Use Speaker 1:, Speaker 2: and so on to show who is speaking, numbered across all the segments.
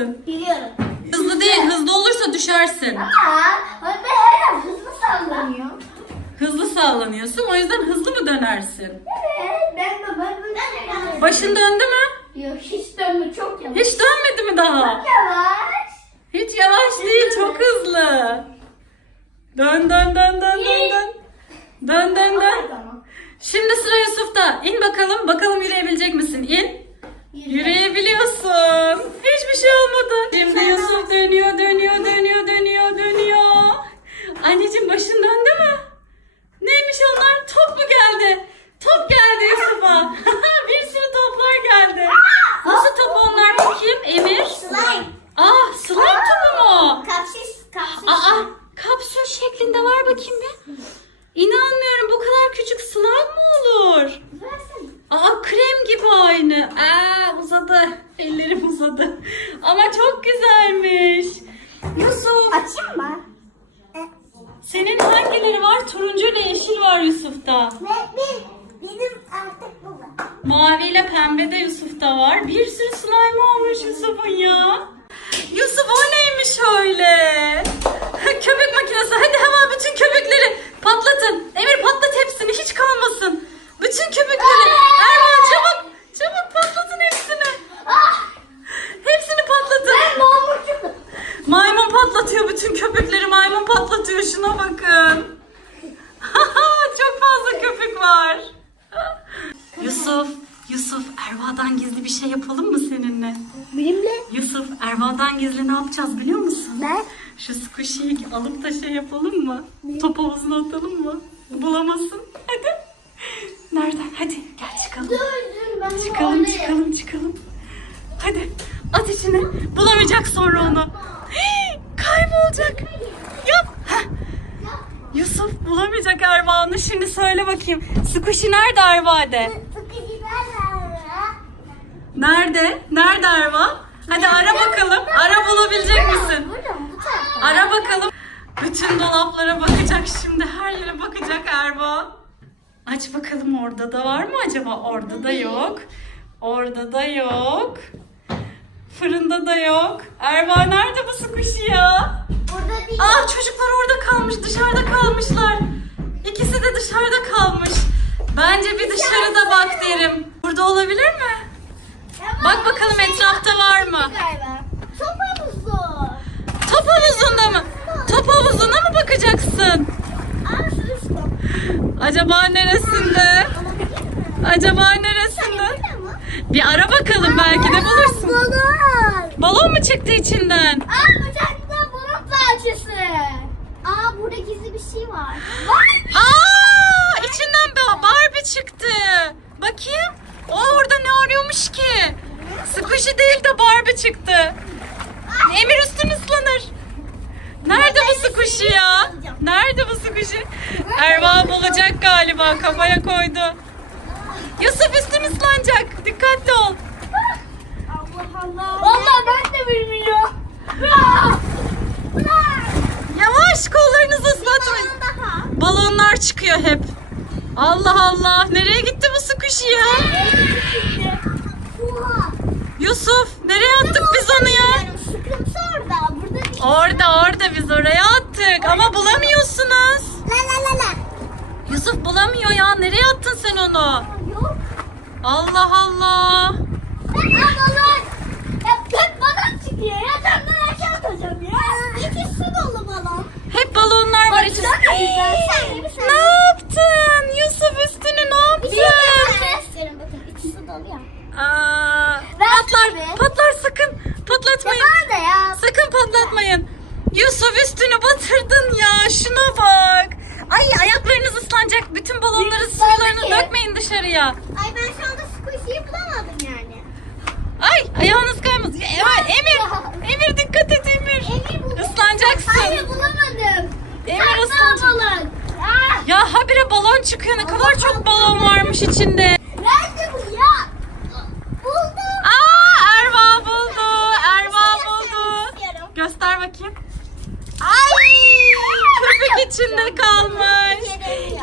Speaker 1: misin?
Speaker 2: Biliyorum.
Speaker 1: Hızlı değil hızlı olursa düşersin.
Speaker 2: Ama ben her an hızlı sallanıyor.
Speaker 1: Hızlı sallanıyorsun o yüzden hızlı mı dönersin?
Speaker 2: Evet. Ben de ben ben
Speaker 1: Başın döndü mü?
Speaker 2: Yok hiç dönme çok yavaş.
Speaker 1: Hiç dönmedi mi daha?
Speaker 2: Yavaş.
Speaker 1: Hiç yavaş değil çok hızlı. Dön dön dön dön dön dön. Dön dön dön. Şimdi sıra Yusuf'ta. İn. Bakalım
Speaker 2: Kapsız.
Speaker 1: Aa kapsül şeklinde var bakayım bir. İnanmıyorum bu kadar küçük slime mı olur?
Speaker 2: Versene.
Speaker 1: Aa krem gibi aynı. Aa uzadı. Ellerim uzadı. Ama çok güzelmiş. Yusuf
Speaker 2: Açayım mı?
Speaker 1: senin hangileri var? Turuncu ile yeşil var Yusuf'ta.
Speaker 2: Bir benim artık bu var.
Speaker 1: Mavi ile pembe de Yusuf'ta var. Bir sürü slime olmuş Yusuf'un ya. Yusuf o neymiş öyle? Köpük makinesi. Hadi hemen bütün köpükleri patlatın. Emir patlat hepsini hiç kalmasın. Bütün köpükleri. Erman çabuk. Çabuk patlatın hepsini.
Speaker 2: Ah!
Speaker 1: Hepsini patlatın.
Speaker 2: Ben mamur çıktım.
Speaker 1: Maymun patlatıyor bütün köpükleri. Maymun patlatıyor. Şuna bakın. Çok fazla köpük var. Yusuf, Yusuf Erva'dan gizli bir şey yapalım mı seninle?
Speaker 2: Benimle.
Speaker 1: Yusuf Erva'dan gizli ne yapacağız biliyor musun?
Speaker 2: Ben.
Speaker 1: Şu squishy'yi alıp da şey yapalım mı? Top havuzuna atalım mı? Bulamasın. Hadi. Nereden? Hadi gel çıkalım.
Speaker 2: Dur dur ben
Speaker 1: Çıkalım çıkalım çıkalım. Hadi at içine. Bulamayacak sonra onu. Hii, Kaybolacak. Yap. Heh. Yusuf bulamayacak Erva onu. Şimdi söyle bakayım. Squishy nerede Erva de? Nerede? Nerede Erva? Hadi ara bakalım. Ara bulabilecek misin?
Speaker 2: Burada mı?
Speaker 1: Ara bakalım. Bütün dolaplara bakacak şimdi. Her yere bakacak Erva. Aç bakalım orada da var mı acaba? Orada da yok. Orada da yok. Fırında da yok. Erva nerede bu squishy ya?
Speaker 2: Burada değil.
Speaker 1: Aa çocuklar orada kalmış. Dışarıda kalmışlar. İkisi de dışarıda kalmış. Bence bir dışarıda bak derim. Burada olabilir mi?
Speaker 2: Ama
Speaker 1: Bak bakalım
Speaker 2: şey
Speaker 1: etrafta var mı?
Speaker 2: Galiba. Top havuzu.
Speaker 1: Top havuzunda mı? Top havuzuna mı bakacaksın?
Speaker 2: Aa şurası top.
Speaker 1: Acaba neresinde? Acaba neresinde? Bir ara bakalım belki de bulursun.
Speaker 2: Balon.
Speaker 1: Balon mu çıktı içinden?
Speaker 2: Aa bacakta balon parçası. Aa burada gizli bir şey var. Var.
Speaker 1: Aa, içinden bir Barbie çıktı. Bakayım. O orada ne arıyormuş ki? Squishy değil de Barbie çıktı. Emir üstün ıslanır. Nerede bu squishy ya? Nerede bu squishy? Erva bulacak galiba. Kafaya koydu. Yusuf üstün ıslanacak. Dikkatli ol.
Speaker 2: Allah Allah. Vallahi ben de bilmiyorum.
Speaker 1: Yavaş kollarınızı ıslatmayın. Balonlar çıkıyor hep. Allah Allah. Nereye gitti bu squishy ya? Yusuf nereye attık biz onu ya?
Speaker 2: Sıkıntı orada. Burada değil.
Speaker 1: Orada orada biz oraya attık ama bulamıyorsunuz. Yusuf bulamıyor ya. Nereye attın sen onu?
Speaker 2: Yok.
Speaker 1: Allah Allah.
Speaker 2: Aa balon. Ya hep balon çıkıyor ya. Ben ben aşağı atacağım ya. İkisi dolu balon.
Speaker 1: Hep balonlar var içinde.
Speaker 2: Gibi.
Speaker 1: Ne yaptın? Yusuf üstünü ne
Speaker 2: Bir şey
Speaker 1: yaptın?
Speaker 2: göstereyim bakın. İkisi dolu ya.
Speaker 1: Aa, patlar,
Speaker 2: tabii.
Speaker 1: patlar sakın. Patlatmayın.
Speaker 2: Bana da ya.
Speaker 1: Sakın patlatmayın. Yusuf üstünü batırdın ya. Şuna bak. Bütün balonları
Speaker 2: Hiç
Speaker 1: sularını
Speaker 2: ıslanmadı ki.
Speaker 1: dökmeyin dışarıya.
Speaker 2: Ay ben şu anda squishy'yi bulamadım yani.
Speaker 1: Ay ayağınız kaymaz. Ya, Emir, Emir, Emir dikkat et Emir.
Speaker 2: Emir buldum.
Speaker 1: Islanacaksın.
Speaker 2: Hayır bulamadım.
Speaker 1: Emir ıslanacak.
Speaker 2: Ah,
Speaker 1: Ya habire balon çıkıyor. Ne kadar çok balon varmış içinde.
Speaker 2: nerede bu ya? Buldum.
Speaker 1: Aa Erva buldu. Erva buldu. Göster bakayım. Ay köpük içinde kalmış.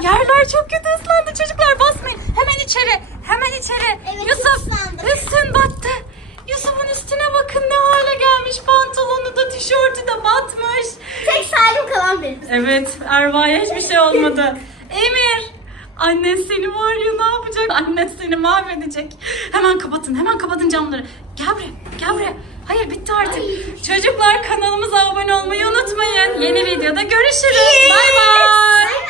Speaker 1: Yerler çok kötü ıslandı çocuklar basmayın. Hemen içeri. Hemen içeri.
Speaker 2: Evet,
Speaker 1: Yusuf üstün battı. Yusuf'un üstüne bakın ne hale gelmiş. Pantolonu da tişörtü de batmış.
Speaker 2: Tek salim kalan benim.
Speaker 1: Evet Erva'ya hiçbir şey olmadı. Emir. Annen seni var ya ne yapacak? Annen seni mahvedecek. Hemen kapatın hemen kapatın camları. Gel buraya gel buraya. Hayır bitti artık. Çocuklar kanalımıza abone olmayı unutmayın. Yeni videoda görüşürüz. Bay.
Speaker 2: Bay